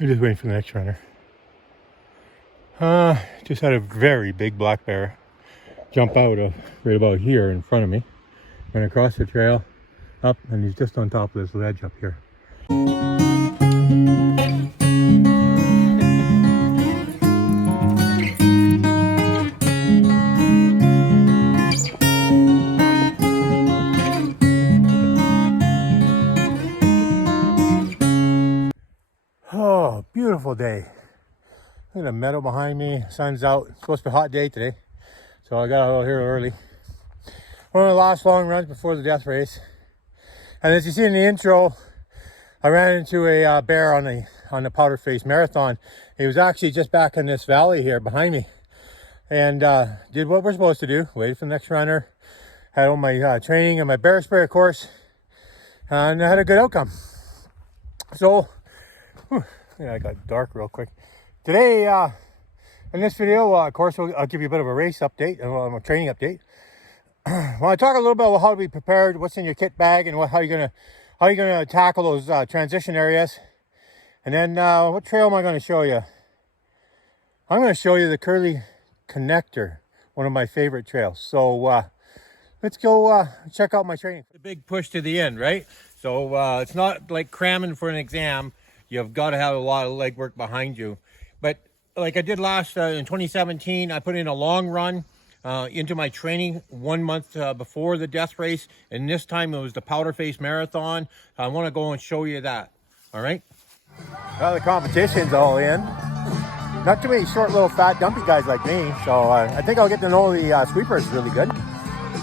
I'm just waiting for the next runner. Just had a very big black bear jump out of right about here in front of me. Went across the trail, up, and he's just on top of this ledge up here. Oh, beautiful day. Look at the meadow behind me. Sun's out. It's supposed to be a hot day today. So I got out here early. One of the last long runs before the death race. And as you see in the intro, I ran into a bear on the Powder Face Marathon. He was actually just back in this valley here behind me. And did what we're supposed to do. Waited for the next runner. Had all my training and my bear spray, of course. And I had a good outcome. So, yeah, I got dark real quick. Today, in this video, of course, I'll give you a bit of a race update, a training update. I want to talk a little bit about how to be prepared, what's in your kit bag, and how you're gonna tackle those transition areas. And then, what trail am I going to show you? I'm going to show you the Curly Connector, one of my favorite trails. So let's go check out my training. The big push to the end, right? So it's not like cramming for an exam. You've got to have a lot of legwork behind you. But like I did last in 2017, I put in a long run into my training 1 month before the death race. And this time it was the Powder Face Marathon. I want to go and show you that. All right. Well, the competition's all in. Not too many short, little, fat, dumpy guys like me. So I think I'll get to know the sweepers really good.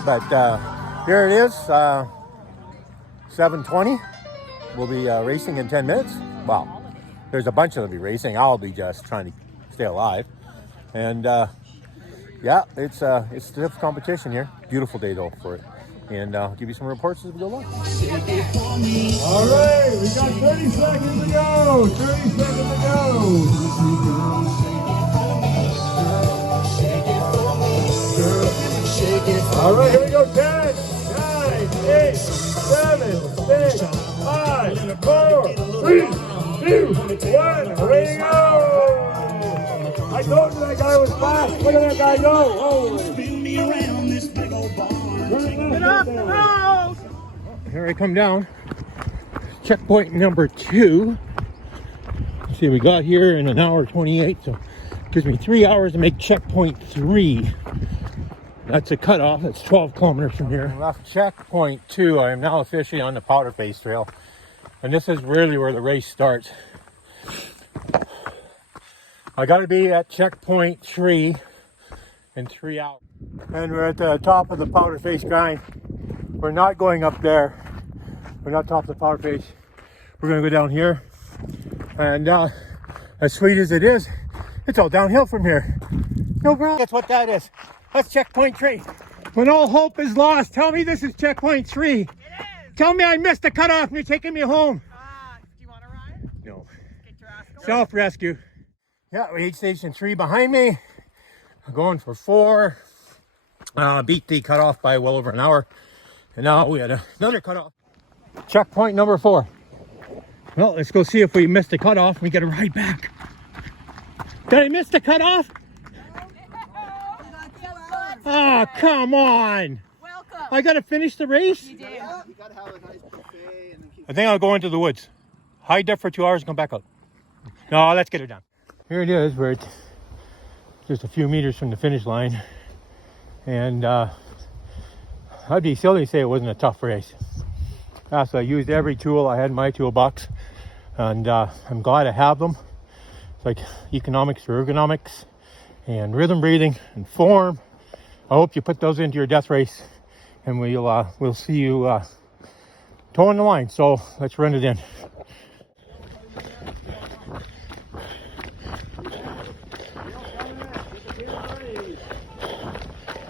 But here it is, 7:20. We'll be racing in 10 minutes. Well, there's a bunch of them be racing. I'll be just trying to stay alive. And yeah, it's a stiff competition here. Beautiful day though for it. And I'll give you some reports as we go along. All right, we got 30 seconds to go. 30 seconds to go. All right, here we go. 10, 9, 8, 7, 6, 5, 4, 3, 2, 1. Away you go. I told you that guy was fast. Look at that guy go. Oh. Spin me around this big old barn. Get up the road. Here I come down. Checkpoint number 2. Let's see, we got here in 1:28, so it gives me 3 hours to make checkpoint 3. That's a cutoff. That's 12 kilometers from here. Left checkpoint 2. I am now officially on the Powder Face Trail. And this is really where the race starts. I got to be at checkpoint 3 in 3 hours. And we're at the top of the Powder Face grind. We're not going up there. We're not top of the Powder Face. We're going to go down here. And as sweet as it is, it's all downhill from here. No problem. That's what that is. That's checkpoint 3. When all hope is lost, tell me this is checkpoint 3. It is. Tell me I missed the cutoff and you're taking me home. Do you want to ride? No. Get your ass going. Self-rescue. Yeah, we hit station 3 behind me. I'm going for 4. Beat the cutoff by well over an hour. And now we had another cutoff. Checkpoint number 4. Well, let's go see if we missed the cutoff and we get a ride back. Did I miss the cutoff? Oh, come on. Welcome. I got to finish the race? You did. You gotta have a nice buffet and then keep... I think I'll go into the woods. Hide there for 2 hours and come back out. No, let's get her done. Here it is. We're just a few meters from the finish line. And I'd be silly to say it wasn't a tough race. So I used every tool I had in my toolbox. And I'm glad I have them. It's like economics or ergonomics and rhythm breathing and form. I hope you put those into your death race, and we'll see you towing the line. So let's run it in.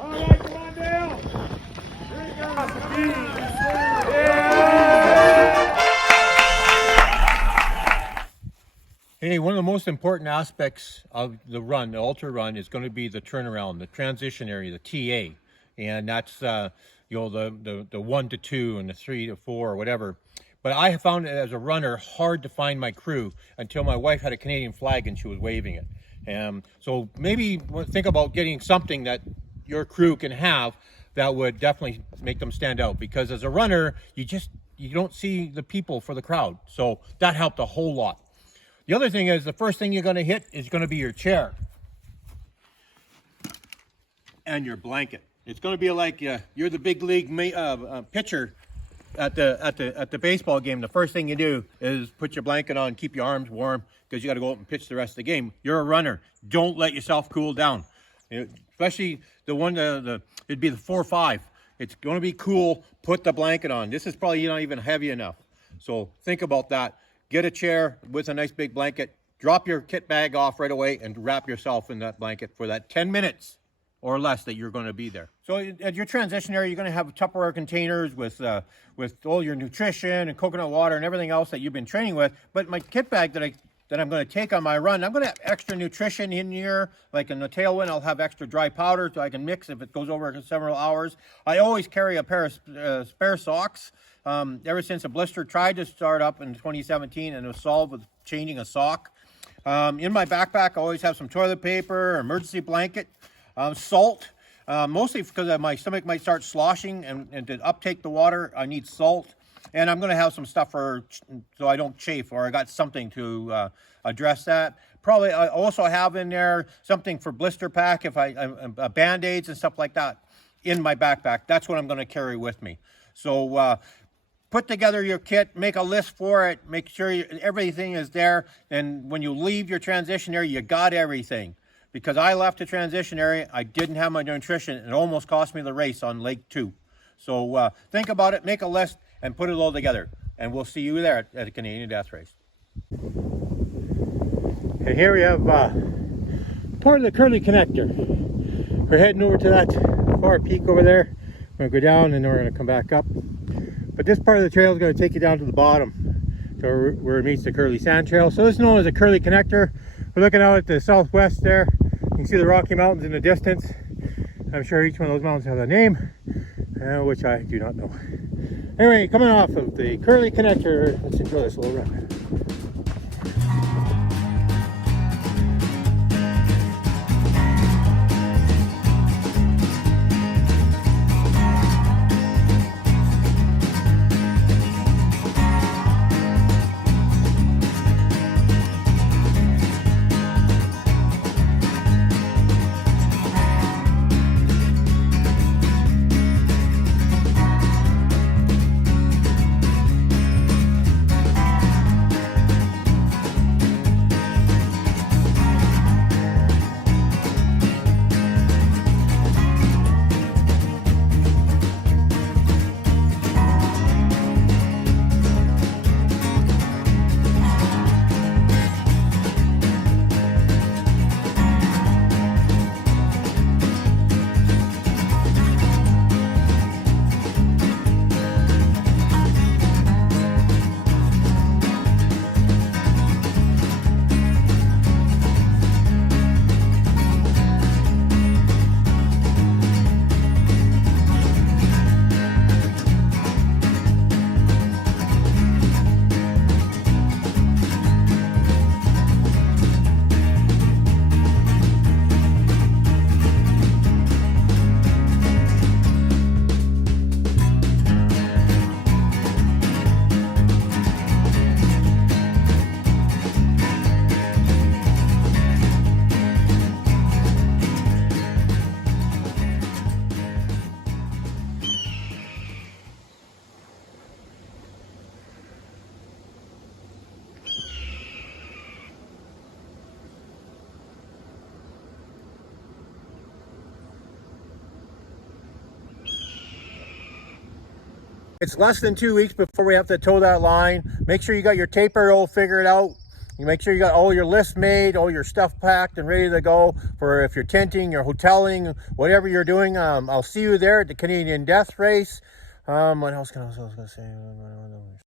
All right, come on, Dale. Here Hey, one of the most important aspects of the run, the ultra run, is going to be the turnaround, the transition area, the TA, and that's you know, the 1 to 2 and the 3 to 4 or whatever. But I have found it as a runner hard to find my crew until my wife had a Canadian flag and she was waving it. So maybe think about getting something that your crew can have that would definitely make them stand out, because as a runner, you don't see the people for the crowd. So that helped a whole lot. The other thing is, the first thing you're going to hit is going to be your chair and your blanket. It's going to be like you're the big league pitcher at the baseball game. The first thing you do is put your blanket on, keep your arms warm, because you got to go out and pitch the rest of the game. You're a runner. Don't let yourself cool down. Especially the one, it'd be the 4-5. It's going to be cool. Put the blanket on. This is probably not even heavy enough. So think about that. Get a chair with a nice big blanket. Drop your kit bag off right away and wrap yourself in that blanket for that 10 minutes or less that you're going to be there. So at your transition area, you're going to have Tupperware containers with all your nutrition and coconut water and everything else that you've been training with. But my kit bag that I'm going to take on my run, I'm going to have extra nutrition in here. Like in the tailwind, I'll have extra dry powder so I can mix if it goes over several hours. I always carry a pair of spare socks. Ever since a blister tried to start up in 2017 and it was solved with changing a sock. In my backpack, I always have some toilet paper, emergency blanket, salt, mostly because my stomach might start sloshing, and to uptake the water, I need salt. And I'm going to have some stuff so I don't chafe, or I got something to address that. Probably I also have in there something for blister pack, if Band-Aids and stuff like that in my backpack. That's what I'm going to carry with me. So put together your kit, make a list for it, make sure everything is there. And when you leave your transition area, you got everything. Because I left the transition area, I didn't have my nutrition. It almost cost me the race on Lake 2. So think about it, make a list, and put it all together. And we'll see you there at the Canadian Death Race. And here we have part of the Curly Connector. We're heading over to that far peak over there. We're going to go down and then we're going to come back up. But this part of the trail is going to take you down to the bottom to where it meets the Curly Sand Trail. So this is known as the Curly Connector. We're looking out at the southwest there. You can see the Rocky Mountains in the distance. I'm sure each one of those mountains has a name, which I do not know. Anyway, coming off of the Curly Connector, let's enjoy this little run. It's less than 2 weeks before we have to tow that line. Make sure you got your taper all figured out. You make sure you got all your lists made, all your stuff packed and ready to go for if you're tenting, you're hoteling, whatever you're doing. I'll see you there at the Canadian Death Race. What else can I was going to say?